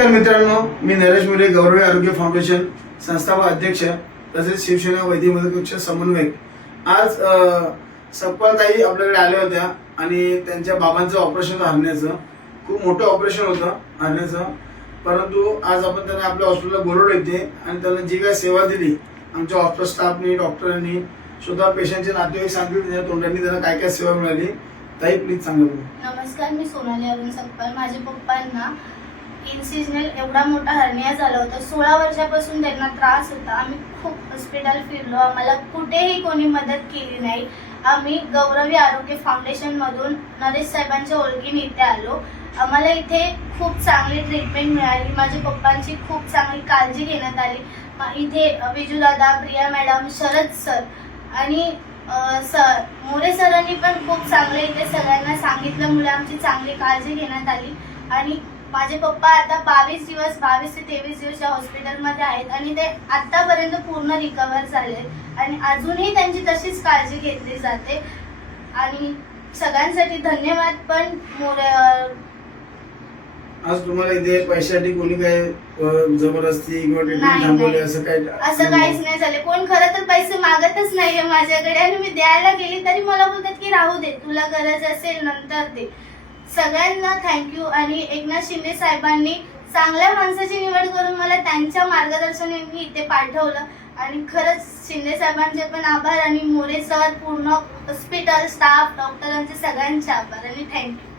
मित्रांनो, मी नरेश मुले, गौरव आरोग्य फाउंडेशन संस्थापक अध्यक्ष तसेच शिवसेना वैद्य मदत कक्ष समन्वयक। आज सप्पाताई आपल्याकडे आल्या होत्या आणि त्यांच्या बाबांचं ऑपरेशन हरण्याचं खूप मोठं ऑपरेशन होतं हरण्याचं, परंतु आज आपण त्यांना आपल्या हॉस्पिटलला बोलवलं होते आणि त्यांना जी काय सेवा दिली आमच्या हॉस्पिटल स्टाफनी, डॉक्टरांनी, स्वतः पेशंटचे नातेवाईक सांगितले त्यांच्या तोंडांनी त्यांना काय काय सेवा मिळाली। ताई प्लीज सांगा तुम्ही। नमस्कार, मी सोनाली अरुण सकपाल। माझ्या पप्पांना इन्सिजनल एवढा मोठा हर्निया झाला होता। 16 वर्षापासून त्यांना त्रास होता। आम्ही खूप हॉस्पिटल फिरलो, आम्हाला कुठेही कोणी मदत केली नाही। आम्ही गौरवी आरोग्य फाउंडेशन मधून नरेश साहेबांच्या ओळखीने इथे आलो। आम्हाला इथे खूप चांगली ट्रीटमेंट मिळाली। माझ्या पप्पांची खूप चांगली काळजी घेण्यात आली। इथे विजू दादा, प्रिया मॅडम, शरद सर आणि मोरे सरांनी पण खूप चांगले इथे सगळ्यांना सांगितल्यामुळे आमची चांगली काळजी घेण्यात आली। आणि माझे पप्पा आता 22 ते 23 दिवस या हॉस्पिटलमध्ये आहेत आणि ते आतापर्यंत पूर्ण रिकवर झाले आणि अजूनही त्यांची तशीच काळजी घेतली जाते। आणि सगळ्यांसाठी धन्यवाद। पण मोरे आज तुम्हाला इथे पैशासाठी कोणी काय जबरदस्ती किंवा ट्रीटमेंट थांबवली असं काहीच नाही झाले। कोण खरं तर पैसे मागतच नाहीये माझ्याकडे आणि मी द्यायला गेली तरी मला बोलतात की राहू दे, तुला गरज असेल नंतर दे। सगळ्यांना थँक्यू। आणि एकनाथ शिंदे साहेबांनी चांगल्या माणसाची निवड करून मला त्यांच्या मार्गदर्शनाने इथे पाठवलं आणि खरंच शिंदे साहेबांचे पण आभार आणि मोरे सर, पूर्ण हॉस्पिटल स्टाफ, डॉक्टरांचे सगळ्यांचे आभार आणि थँक्यू।